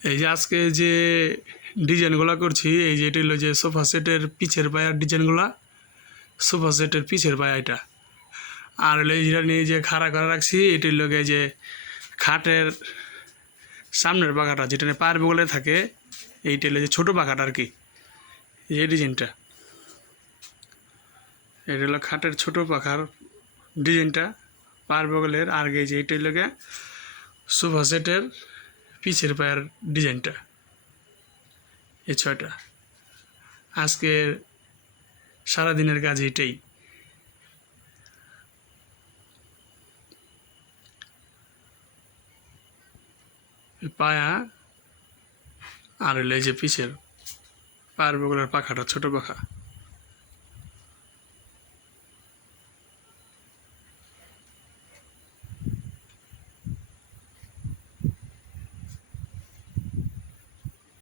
এই যে আজকে যে ডিজাইনগুলো করছি, এই যে এটা হলো যে সোফা সেটের পিছের পায়ার ডিজাইনগুলা, সোফা সেটের পিছের পায়া এটা। আর হলো যেটা নিয়ে যে খাড়া করে রাখছি, এটি হলো গিয়ে যে খাটের সামনের পাখাটা যেটা নিয়ে পায়ের বগলে থাকে, এইটা হলো যে ছোটো পাখাটা আর কি, এই ডিজাইনটা। এটা হলো খাটের ছোটো পাখার ডিজাইনটা পায়ের বগলের। আর এই যে এইটা হলো গিয়ে সোফা সেটের পিছের পায়ের ডিজাইনটা। এই ছয়টা আজকের সারাদিনের কাজ এটাই। পায়া আর হলো এই যে পিছের পায়ের বগলের পাখাটা ছোটো পাখা।